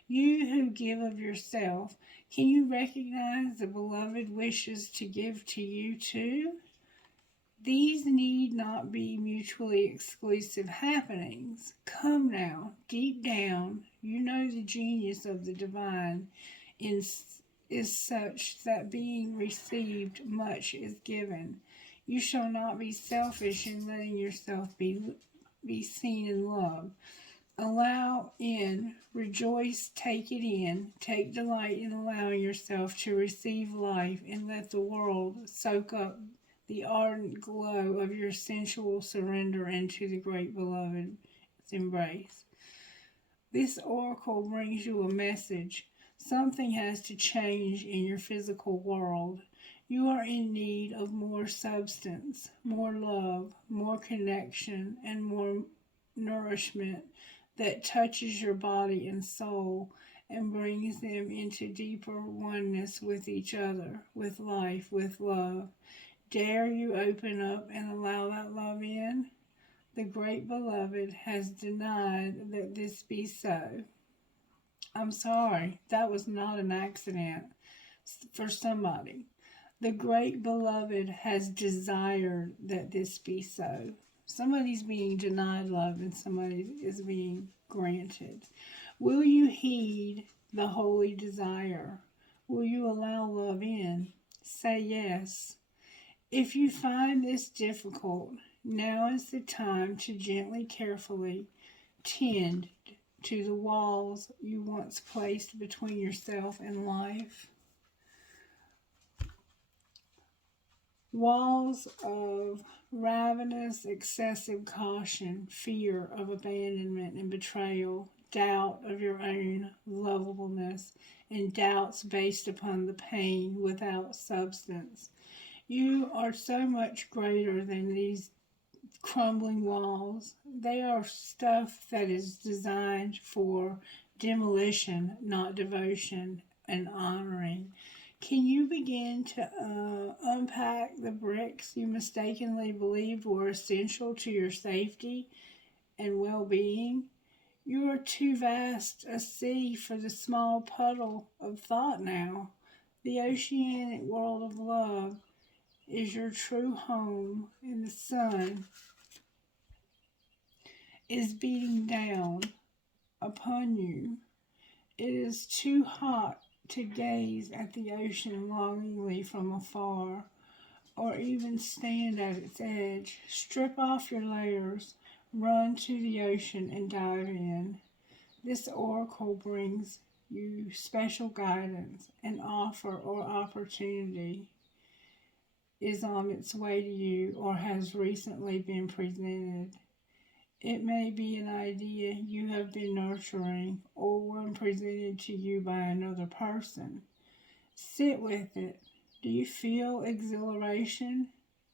You who give of yourself, can you recognize the beloved wishes to give to you too? These need not be mutually exclusive happenings. Come now, deep down, you know the genius of the divine is such that being received, much is given. You shall not be selfish in letting yourself be seen and loved. Allow in, rejoice, take it in, take delight in allowing yourself to receive life and let the world soak up the ardent glow of your sensual surrender into the great beloved's embrace. This oracle brings you a message. Something has to change in your physical world. You are in need of more substance, more love, more connection, and more nourishment that touches your body and soul and brings them into deeper oneness with each other, with life, with love. Dare you open up and allow that love in? The great beloved has denied that this be so. I'm sorry, that was not an accident for somebody. The great beloved has desired that this be so. Somebody's being denied love and somebody is being granted. Will you heed the holy desire? Will you allow love in? Say yes. If you find this difficult, now is the time to gently, carefully tend to the walls you once placed between yourself and life. Walls of ravenous, excessive caution, fear of abandonment and betrayal, doubt of your own lovableness, and doubts based upon the pain without substance. You are so much greater than these crumbling walls. They are stuff that is designed for demolition, not devotion and honoring. Can you begin to unpack the bricks you mistakenly believed were essential to your safety and well-being? You are too vast a sea for the small puddle of thought now. The oceanic world of love is your true home, and the sun is beating down upon you. It is too hot to gaze at the ocean longingly from afar, or even stand at its edge. Strip off your layers, run to the ocean and dive in. This oracle brings you special guidance. An offer or opportunity is on its way to you or has recently been presented. It may be an idea you have been nurturing or one presented to you by another person. Sit with it. Do you feel exhilaration?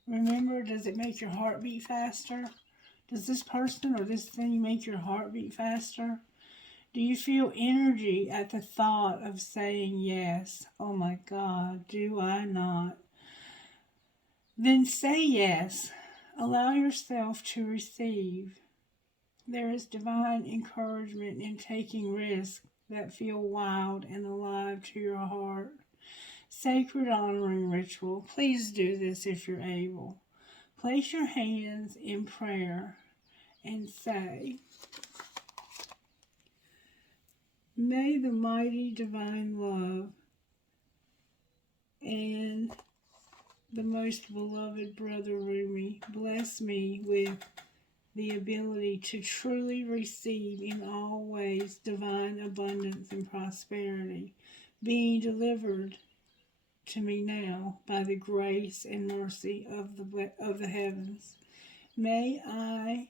Remember, does it make your heart beat faster? Does this person or this thing make your heart beat faster? Do you feel energy at the thought of saying yes? Oh my God, do I not? Then say yes. Allow yourself to receive. There is divine encouragement in taking risks that feel wild and alive to your heart. Sacred honoring ritual. Please do this if you're able. Place your hands in prayer and say, may the mighty divine love and the most beloved brother Rumi bless me with the ability to truly receive in all ways divine abundance and prosperity, being delivered to me now by the grace and mercy of the heavens. May I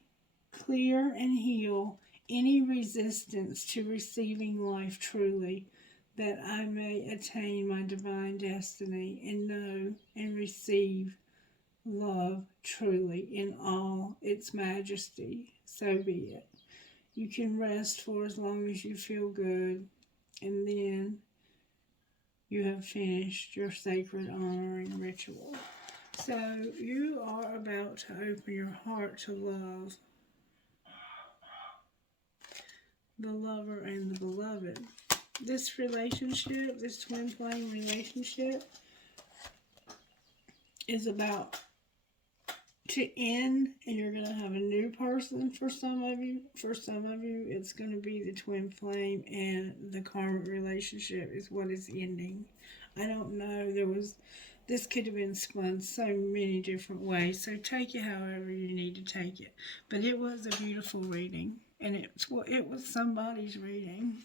clear and heal any resistance to receiving life truly, that I may attain my divine destiny and know and receive love truly in all its majesty. So be it. You can rest for as long as you feel good, and then you have finished your sacred honoring ritual. So you are about to open your heart to love, the lover and the beloved. This relationship, this twin flame relationship, is about to end, and you're going to have a new person for some of you. For some of you, it's going to be the twin flame, and the karmic relationship is what is ending. I don't know. This could have been spun so many different ways, so take it however you need to take it. But it was a beautiful reading, and it was somebody's reading.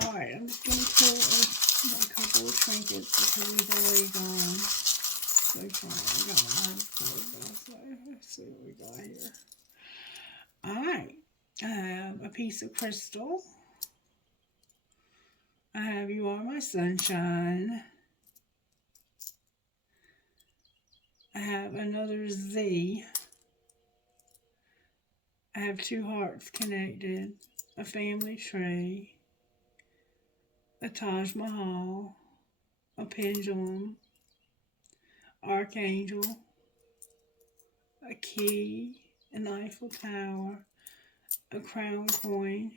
All right, I'm just going to pull a couple of trinkets because we've already gone so far. I got my eyes closed, so let's see what we got here. All right, I have a piece of crystal. I have You Are My Sunshine. I have another Z. I have two hearts connected, a family tree, a Taj Mahal, a pendulum, archangel, a key, an Eiffel Tower, a crown coin.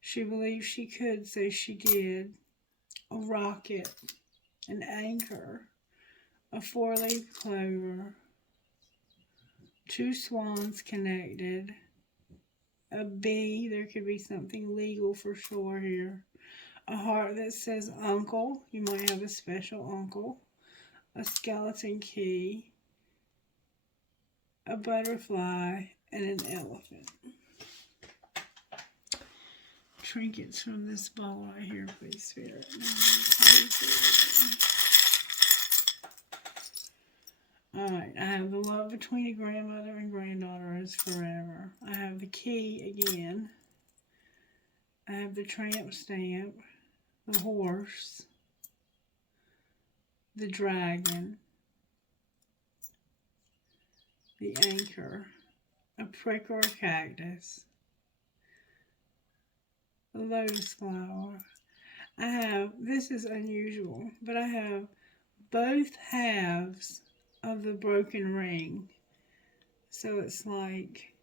She believed she could, so she did. A rocket, an anchor, a four-leaf clover, two swans connected, a bee. There could be something legal for sure here. A heart that says uncle. You might have a special uncle. A skeleton key, a butterfly, and an elephant. Trinkets from this ball right here, please, Spirit. Alright, I have the love between a grandmother and granddaughter is forever. I have the key again. I have the tramp stamp, the horse, the dragon, the anchor, a prick or a cactus, a lotus flower. I have, this is unusual, but I have both halves of the broken ring. So it's like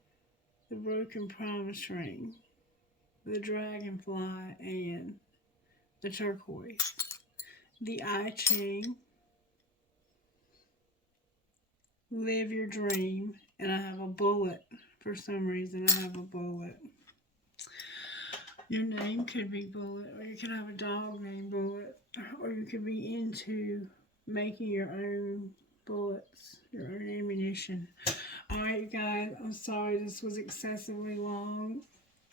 the broken promise ring, the dragonfly, and the turquoise. The I Ching, live your dream, and I have a bullet. For some reason, I have a bullet. Your name could be Bullet, or you could have a dog named Bullet, or you could be into making your own bullets, your own ammunition. Alright, guys, I'm sorry this was excessively long.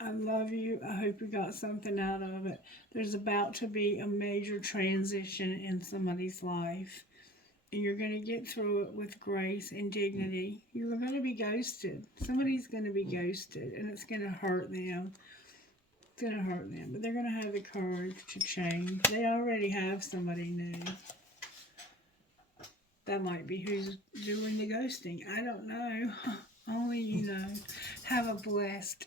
I love you. I hope you got something out of it. There's about to be a major transition in somebody's life, and you're going to get through it with grace and dignity. You're going to be ghosted. Somebody's going to be ghosted, and it's going to hurt them. It's going to hurt them, but they're going to have the courage to change. They already have somebody new. That might be who's doing the ghosting. I don't know. Only you know. Have a blessed,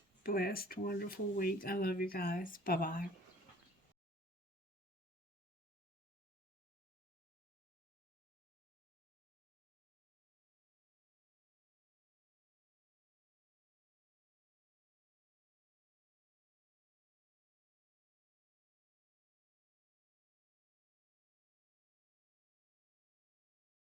wonderful week. I love you guys. Bye-bye.